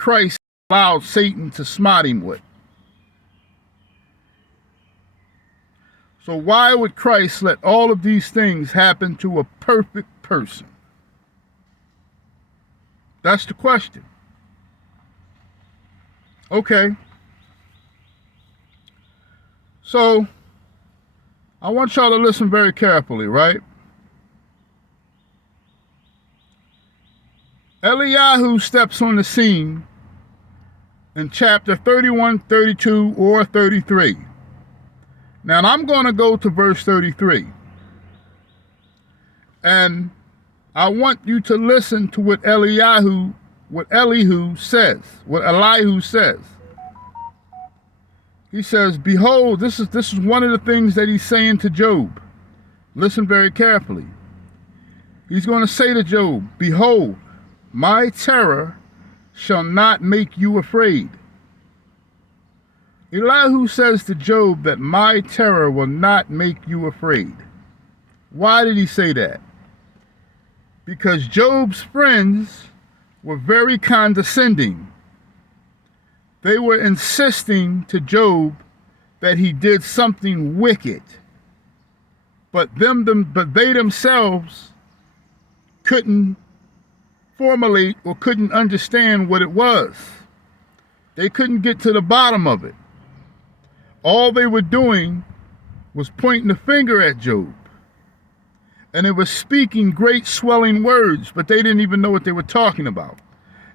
Christ allow Satan to smite him with? So why would Christ let all of these things happen to a perfect person? That's the question. Okay. So I want y'all to listen very carefully, right? Eliyahu steps on the scene in chapter 31, 32, or 33. Now I'm going to go to verse 33. And I want you to listen to what Elihu says. He says, behold, this is one of the things that he's saying to Job. Listen very carefully. He's going to say to Job, behold, my terror shall not make you afraid. Elihu says to Job that my terror will not make you afraid. Why did he say that? Because Job's friends were very condescending. They were insisting to Job that he did something wicked, but they themselves couldn't formulate or couldn't understand what it was. They couldn't get to the bottom of it. All they were doing was pointing the finger at Job. And they were speaking great swelling words, but they didn't even know what they were talking about.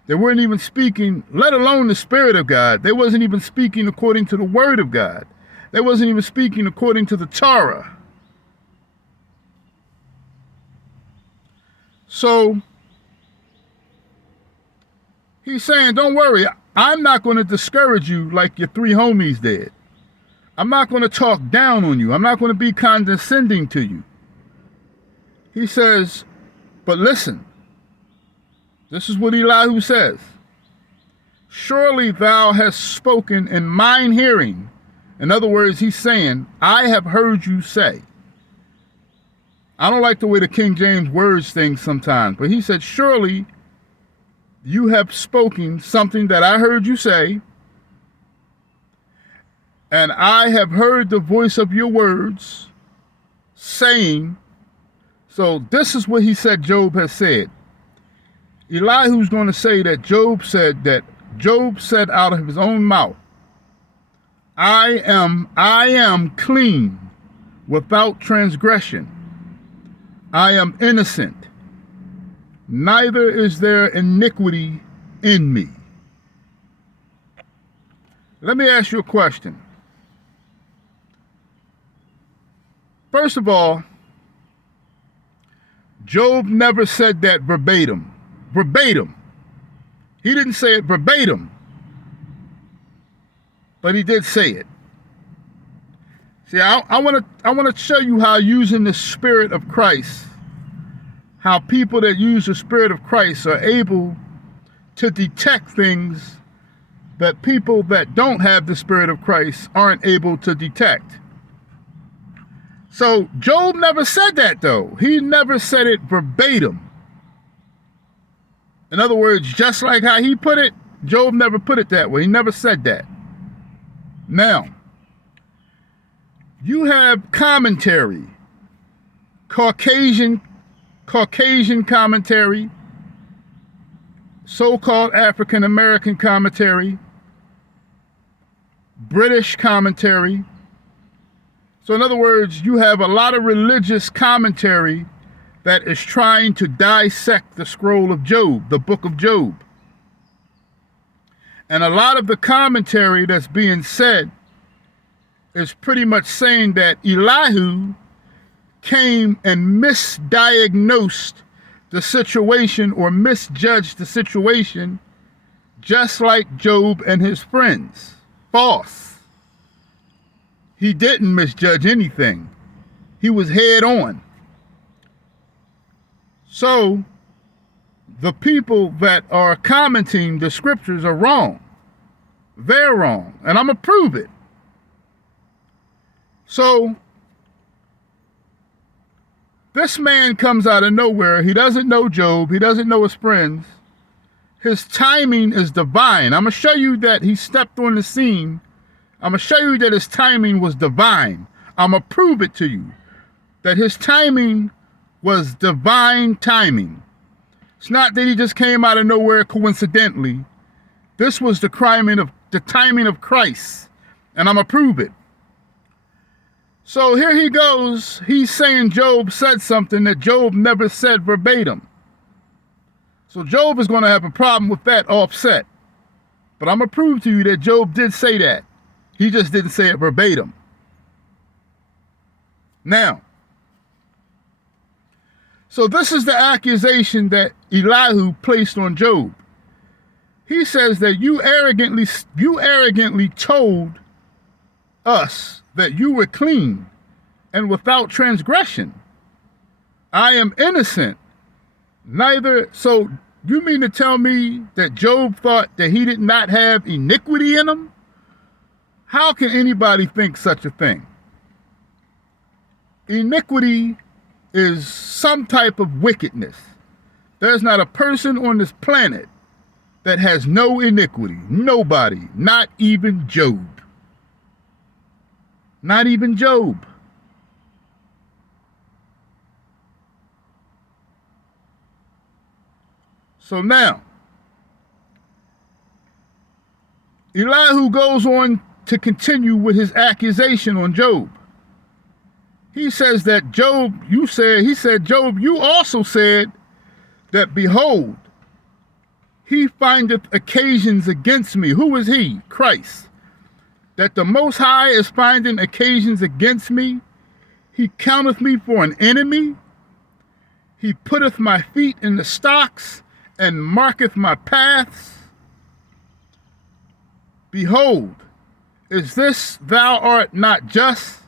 They weren't even speaking, let alone the Spirit of God. They wasn't even speaking according to the Word of God. They wasn't even speaking according to the Torah. So he's saying, don't worry, I'm not going to discourage you like your three homies did. I'm not going to talk down on you. I'm not going to be condescending to you. He says, but listen, this is what Elihu says. Surely thou hast spoken in mine hearing. In other words, he's saying, I have heard you say. I don't like the way the King James words things sometimes, but he said, surely you have spoken something that I heard you say, and I have heard the voice of your words saying. So this is what he said Job has said. Elihu's going to say that Job said out of his own mouth, I am clean without transgression. I am innocent. Neither is there iniquity in me. Let me ask you a question. First of all, Job never said that verbatim. He didn't say it verbatim, but he did say it. See, I want to show you how using the Spirit of Christ, how people that use the Spirit of Christ are able to detect things that people that don't have the Spirit of Christ aren't able to detect. So Job never said that, though. He never said it verbatim. In other words, just like how he put it, Job never put it that way. He never said that. Now, you have commentary, Caucasian commentary, so-called African American commentary, British commentary. So in other words, you have a lot of religious commentary that is trying to dissect the scroll of Job, the book of Job. And a lot of the commentary that's being said is pretty much saying that Elihu came and misdiagnosed the situation or misjudged the situation, just like Job and his friends. False. He didn't misjudge anything. He was head on. So the people that are commenting the scriptures are wrong. They're wrong. And I'm going to prove it. So this man comes out of nowhere. He doesn't know Job. He doesn't know his friends. his timing is divine. I'm going to show you that he stepped on the scene. I'm going to show you that his timing was divine. I'm going to prove it to you, that his timing was divine timing. It's not that he just came out of nowhere coincidentally. This was the timing of Christ, and I'm going to prove it. So here he goes. He's saying Job said something that Job never said verbatim. So Job is going to have a problem with that offset. But I'm going to prove to you that Job did say that. He just didn't say it verbatim. Now, so this is the accusation that Elihu placed on Job. He says that you arrogantly told us that you were clean and without transgression. I am innocent. So you mean to tell me that Job thought that he did not have iniquity in him? How can anybody think such a thing? Iniquity is some type of wickedness. There's not a person on this planet that has no iniquity. Nobody, not even Job. Not even Job. So now, Elihu goes on to continue with his accusation on Job. He says that Job, Job, you also said that, behold, he findeth occasions against me. Who is he? Christ. That the Most High is finding occasions against me. He counteth me for an enemy. He putteth my feet in the stocks and marketh my paths. Behold, is this thou art not just?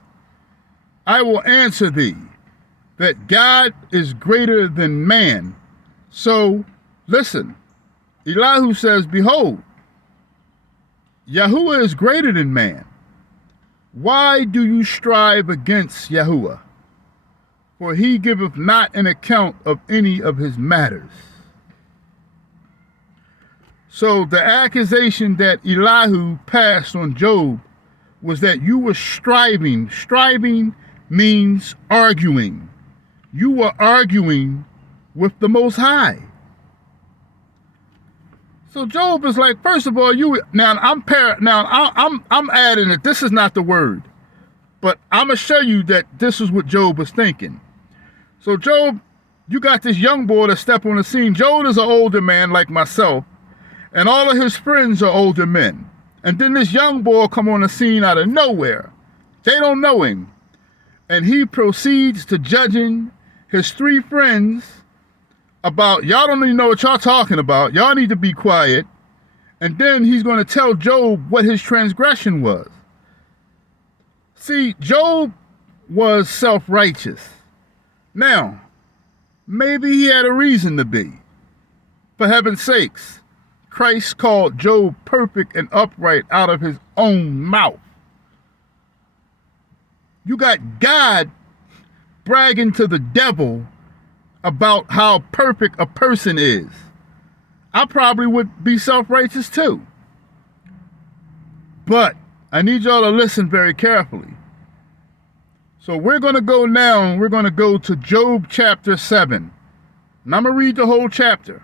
I will answer thee, that God is greater than man. So, listen, Elihu says, behold, Yahuwah is greater than man. Why do you strive against Yahuwah? For he giveth not an account of any of his matters. So the accusation that Elihu passed on Job was that you were striving. Striving means arguing. You were arguing with the Most High. So Job is like, first of all, I'm adding it. This is not the word, but I'm gonna show you that this is what Job was thinking. So Job, you got this young boy to step on the scene. Job is an older man like myself, and all of his friends are older men. And then this young boy come on the scene out of nowhere. They don't know him. And he proceeds to judging his three friends about, y'all don't even know what y'all talking about. Y'all need to be quiet. And then he's going to tell Job what his transgression was. See, Job was self-righteous. Now, maybe he had a reason to be. For heaven's sakes, Christ called Job perfect and upright out of his own mouth. You got God bragging to the devil about how perfect a person is. I probably would be self-righteous too. But I need y'all to listen very carefully. So we're going to go now, and we're going to go to Job chapter 7. And I'm going to read the whole chapter.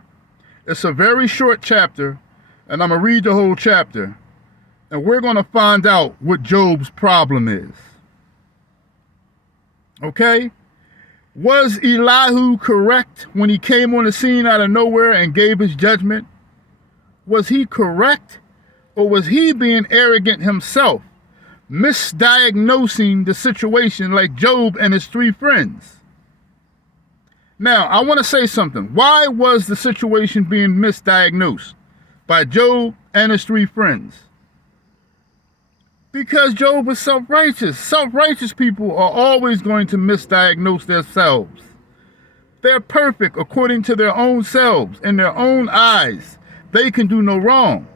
It's a very short chapter, and I'm going to read the whole chapter. And we're going to find out what Job's problem is. Okay? Was Elihu correct when he came on the scene out of nowhere and gave his judgment? Was he correct? Or was he being arrogant himself, misdiagnosing the situation like Job and his three friends? Now, I want to say something. Why was the situation being misdiagnosed by Job and his three friends? Because Job is self-righteous. Self-righteous people are always going to misdiagnose themselves. They're perfect according to their own selves. In their own eyes, they can do no wrong.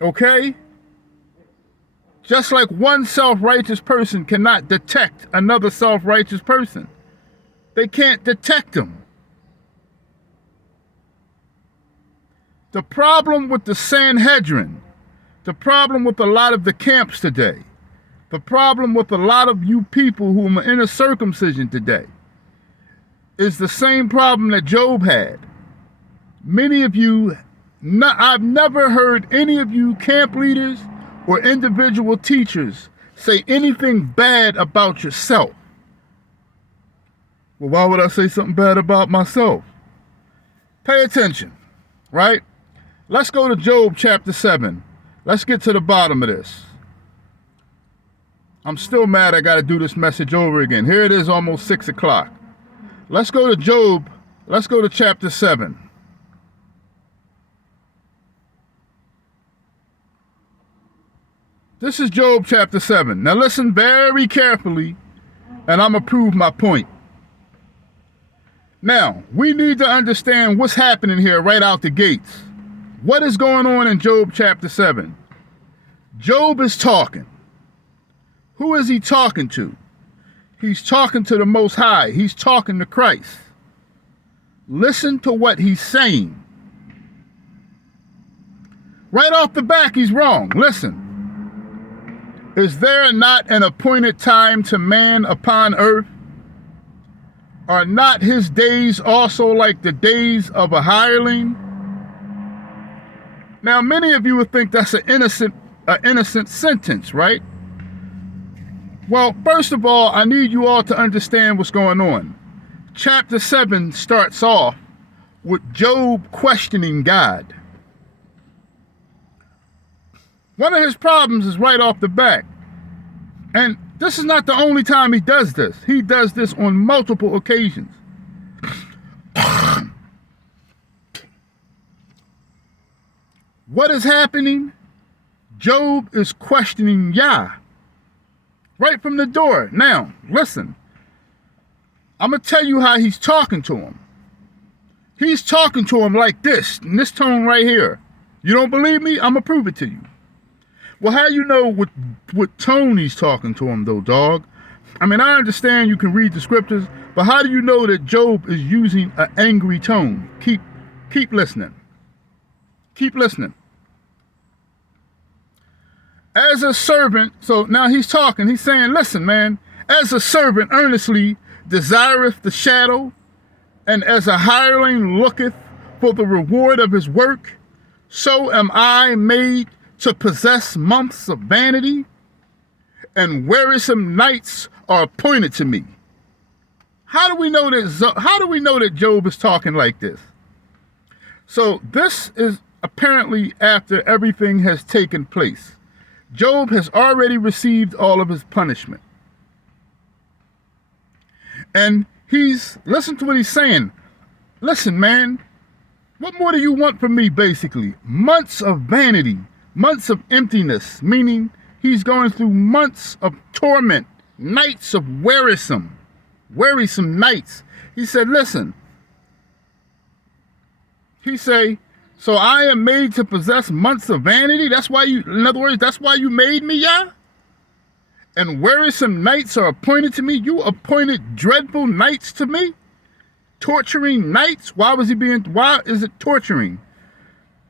Okay? Just like one self-righteous person cannot detect another self-righteous person. They can't detect them. The problem with the Sanhedrin, the problem with a lot of the camps today, the problem with a lot of you people who are in a circumcision today is the same problem that Job had. Many of you, I've never heard any of you camp leaders or individual teachers say anything bad about yourself. Well, why would I say something bad about myself? Pay attention, right? Let's go to Job chapter 7. Let's get to the bottom of this. I'm still mad I got to do this message over again. Here it is, almost 6 o'clock. Let's go to Job. Let's go to chapter 7. This is Job chapter 7. Now listen very carefully, and I'm going to prove my point. Now, we need to understand what's happening here right out the gates. What is going on in Job chapter 7? Job is talking. Who is he talking to? He's talking to the Most High. He's talking to Christ. Listen to what he's saying. Right off the back, he's wrong. Listen. Is there not an appointed time to man upon earth? Are not his days also like the days of a hireling? Now, many of you would think that's an innocent sentence, right? Well, first of all, I need you all to understand what's going on. Chapter 7 starts off with Job questioning God. One of his problems is right off the back. And this is not the only time he does this. He does this on multiple occasions. What is happening? Job is questioning Yah right from the door. Now, listen. I'm going to tell you how he's talking to him. He's talking to him like this, in this tone right here. You don't believe me? I'm going to prove it to you. Well, how you know what tone he's talking to him, though, dog? I mean, I understand you can read the scriptures, but how do you know that Job is using an angry tone? Keep listening. Keep listening. As a servant, so now he's talking, he's saying, listen, man, as a servant earnestly desireth the shadow, and as a hireling looketh for the reward of his work, so am I made to possess months of vanity, and wearisome nights are appointed to me. How do we know that Job is talking like this? So this is apparently after everything has taken place. Job has already received all of his punishment. And listen to what he's saying. Listen, man, what more do you want from me, basically? Months of vanity, months of emptiness, meaning he's going through months of torment, nights of wearisome nights. He said, listen, he say, so I am made to possess months of vanity. That's why in other words, that's why you made me, Yah? And wearisome nights are appointed to me. You appointed dreadful nights to me? Torturing nights? Why is it torturing?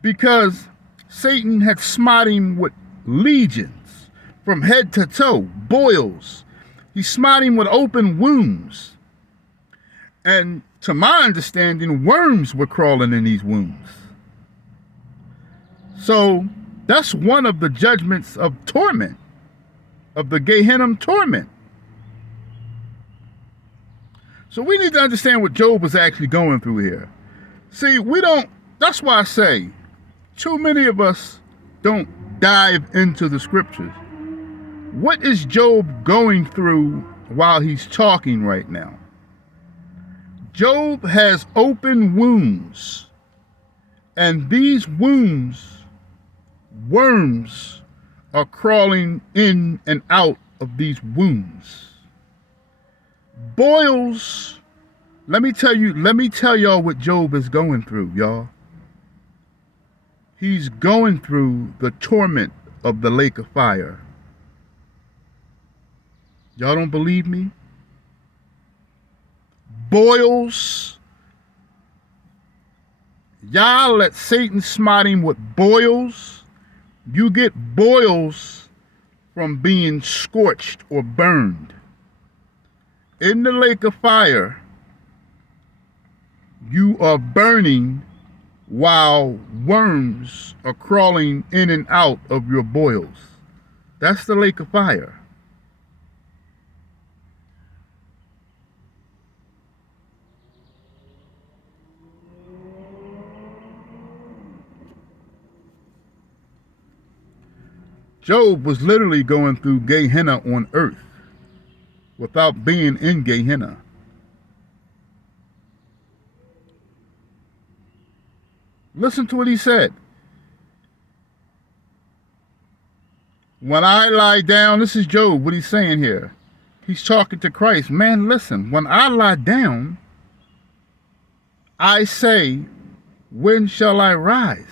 Because Satan had smote him with legions from head to toe, boils. He smote him with open wounds. And to my understanding, worms were crawling in these wounds. So that's one of the judgments of torment, of the Gehenna torment. So we need to understand what Job was actually going through here. See, that's why I say, too many of us don't dive into the scriptures. What is Job going through while he's talking right now? Job has open wounds, and these wounds, worms are crawling in and out of these wounds. Boils, let me tell y'all what Job is going through, y'all. He's going through the torment of the lake of fire. Y'all don't believe me? Boils. Yah let Satan smite him with boils. You get boils from being scorched or burned. In the lake of fire, you are burning while worms are crawling in and out of your boils. That's the lake of fire. Job was literally going through Gehenna on earth without being in Gehenna. Listen to what he said. When I lie down, this is Job, what he's saying here. He's talking to Christ. Man, listen, when I lie down, I say, when shall I rise?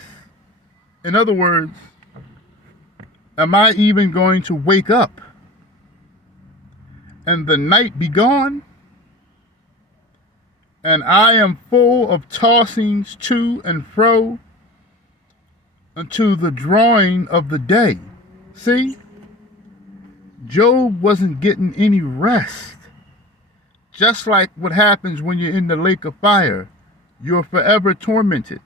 In other words, am I even going to wake up and the night be gone? And I am full of tossings to and fro unto the drawing of the day. See, Job wasn't getting any rest. Just like what happens when you're in the lake of fire, you're forever tormented.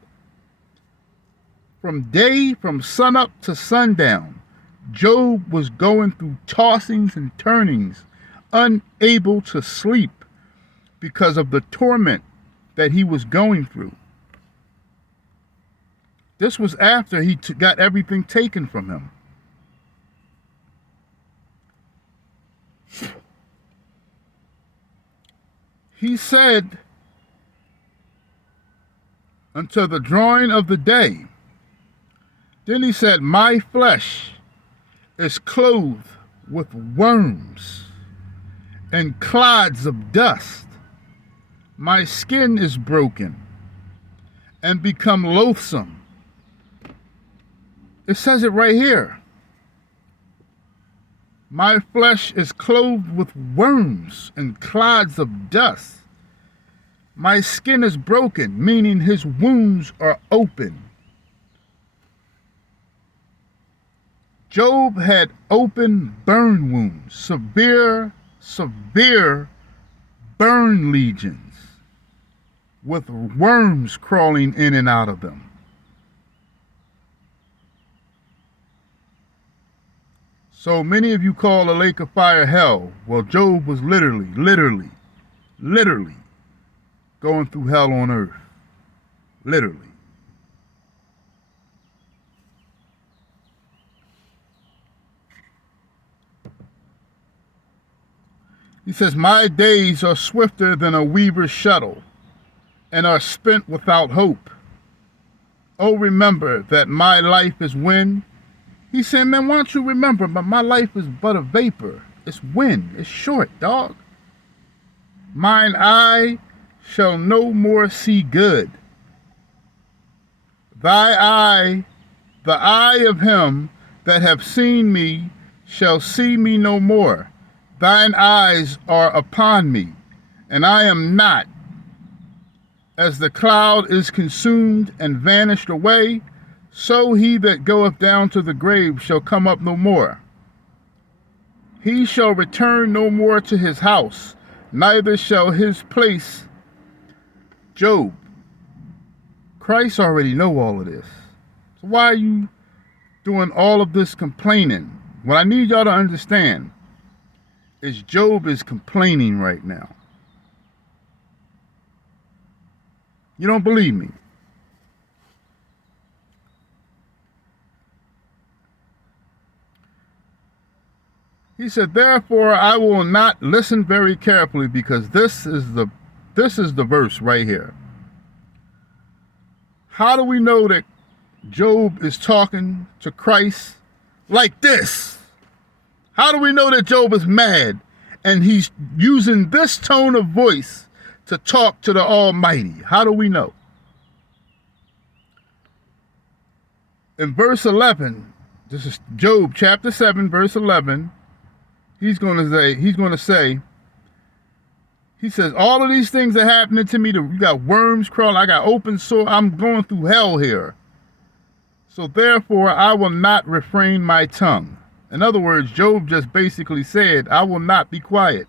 From sunup to sundown, Job was going through tossings and turnings, unable to sleep because of the torment that he was going through. This was after he got everything taken from him. He said, until the drawing of the day. Then he said, my flesh is clothed with worms and clods of dust. My skin is broken and become loathsome. It says it right here. My flesh is clothed with worms and clods of dust. My skin is broken, meaning his wounds are open. Job had open burn wounds, severe burn lesions with worms crawling in and out of them. So many of you call the lake of fire hell. Well, Job was literally going through hell on earth. Literally. He says, my days are swifter than a weaver's shuttle and are spent without hope. Oh, remember that my life is wind. He said, man, why don't you remember, but my life is but a vapor. It's wind. It's short, dog. Mine eye shall no more see good. Thy eye, the eye of him that have seen me, shall see me no more. Thine eyes are upon me, and I am not. As the cloud is consumed and vanished away, so he that goeth down to the grave shall come up no more. He shall return no more to his house, neither shall his place. Job, Christ already know all of this. So why are you doing all of this complaining? What I need y'all to understand is Job is complaining right now. You don't believe me? He said, therefore I will not listen very carefully, because this is the verse right here. How do we know that Job is talking to Christ like this? How do we know that Job is mad and he's using this tone of voice to talk to the Almighty? How do we know? In verse 11, this is Job chapter 7, verse 11. He's going to say, He says, all of these things are happening to me. You got worms crawling. I got open sore. I'm going through hell here. So therefore, I will not refrain my tongue. In other words, Job just basically said, I will not be quiet.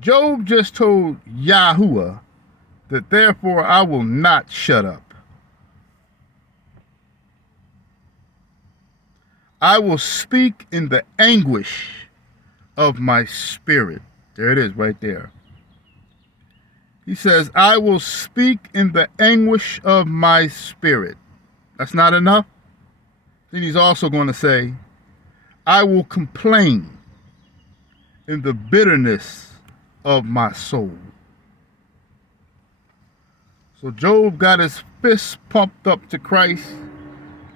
Job just told Yahuwah that therefore I will not shut up. I will speak in the anguish of my spirit. There it is right there. He says, I will speak in the anguish of my spirit. That's not enough. Then he's also going to say, I will complain in the bitterness of my soul. So Job got his fists pumped up to Christ.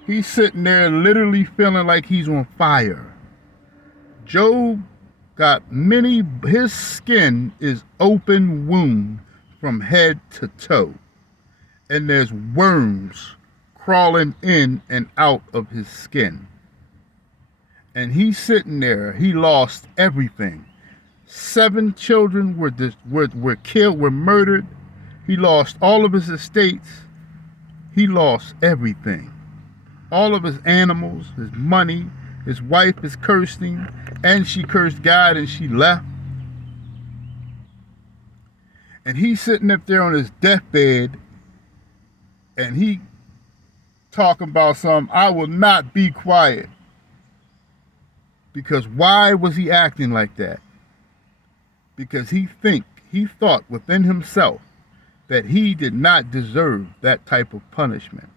He's sitting there literally feeling like he's on fire. Job got his skin is open wound from head to toe. And there's worms crawling in and out of his skin. And he's sitting there. He lost everything. 7 children were killed, were murdered. He lost all of his estates. He lost everything. All of his animals, his money. His wife is cursed him, and she cursed God, and she left. And he's sitting up there on his deathbed, and he talking about something, I will not be quiet. Because why was he acting like that? Because he thought within himself that he did not deserve that type of punishment.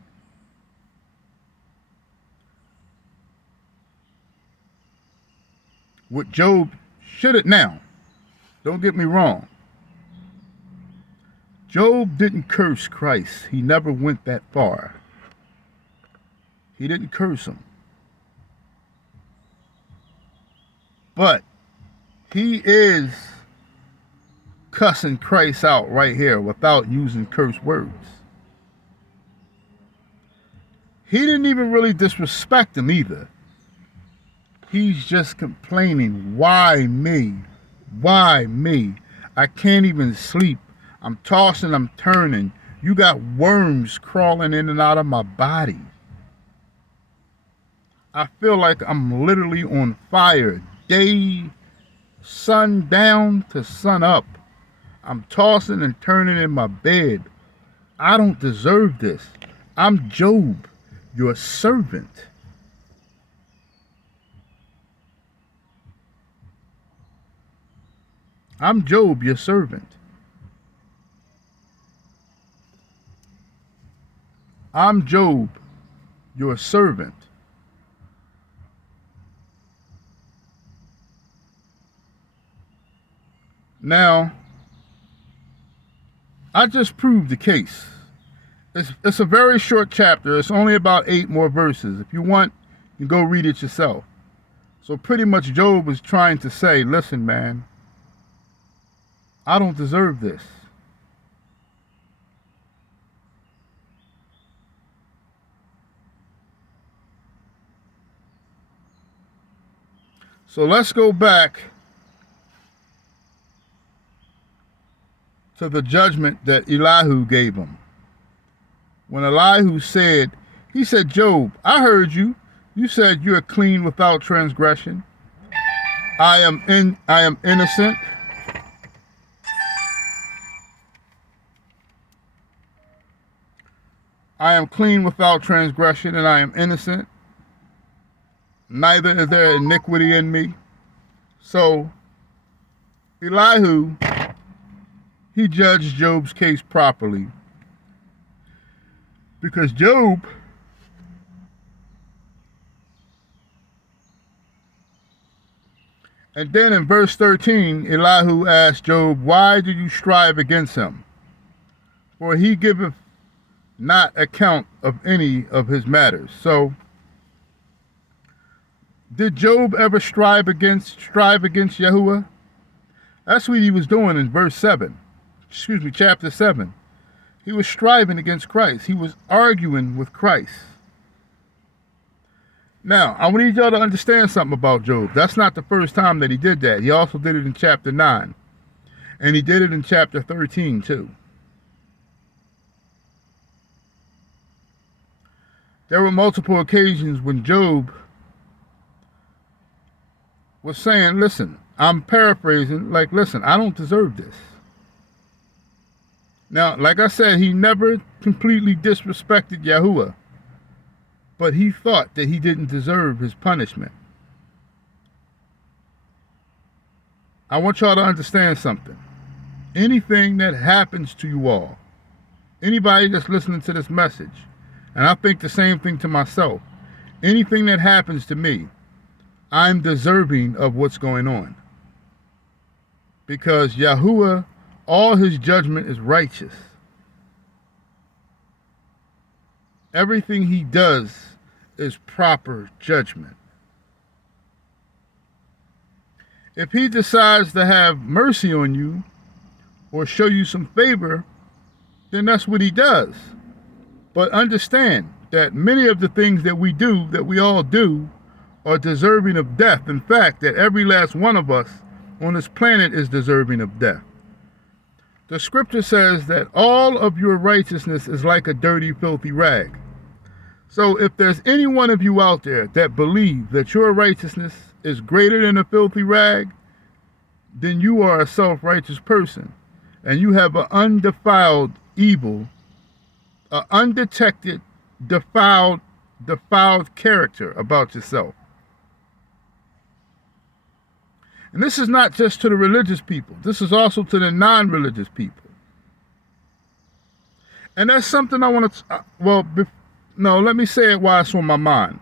What Job should have now, don't get me wrong. Job didn't curse Christ. He never went that far. He didn't curse him. But he is cussing Christ out right here without using curse words. He didn't even really disrespect him either. He's just complaining, why me? Why me? I can't even sleep. I'm tossing, I'm turning. You got worms crawling in and out of my body. I feel like I'm literally on fire. Day, sun down to sun up. I'm tossing and turning in my bed. I don't deserve this. I'm Job, your servant. I'm Job, your servant. I'm Job, your servant. Now, I just proved the case. It's a very short chapter. It's only about 8 more verses. If you want, you go read it yourself. So pretty much Job was trying to say, listen, man, I don't deserve this. So let's go back to the judgment that Elihu gave him. When Elihu said, he said, Job, I heard you. You said you are clean without transgression. I am innocent. I am clean without transgression, and I am innocent. Neither is there iniquity in me. So Elihu, he judged Job's case properly. Because Job and then in verse 13, Elihu asked Job, why do you strive against him? For he giveth not account of any of his matters. So, did Job ever strive against Yahuwah? That's what he was doing in chapter 7. He was striving against Christ. He was arguing with Christ. Now, I need y'all to understand something about Job. That's not the first time that he did that. He also did it in chapter 9. And he did it in chapter 13 too. There were multiple occasions when Job was saying, listen, I'm paraphrasing, like, listen, I don't deserve this. Now, like I said, he never completely disrespected Yahuwah, but he thought that he didn't deserve his punishment. I want y'all to understand something. Anything that happens to you all, anybody that's listening to this message, and I think the same thing to myself, anything that happens to me, I'm deserving of what's going on. Because Yahuwah, all his judgment is righteous. Everything he does is proper judgment. If he decides to have mercy on you or show you some favor, then that's what he does. But understand that many of the things that we do, that we all do, are deserving of death. In fact, that every last one of us on this planet is deserving of death. The scripture says that all of your righteousness is like a dirty, filthy rag. So if there's any one of you out there that believe that your righteousness is greater than a filthy rag, then you are a self-righteous person. And you have an undefiled evil, an undetected, defiled character about yourself. And this is not just to the religious people. This is also to the non-religious people. And that's something I want to, let me say it while it's on my mind.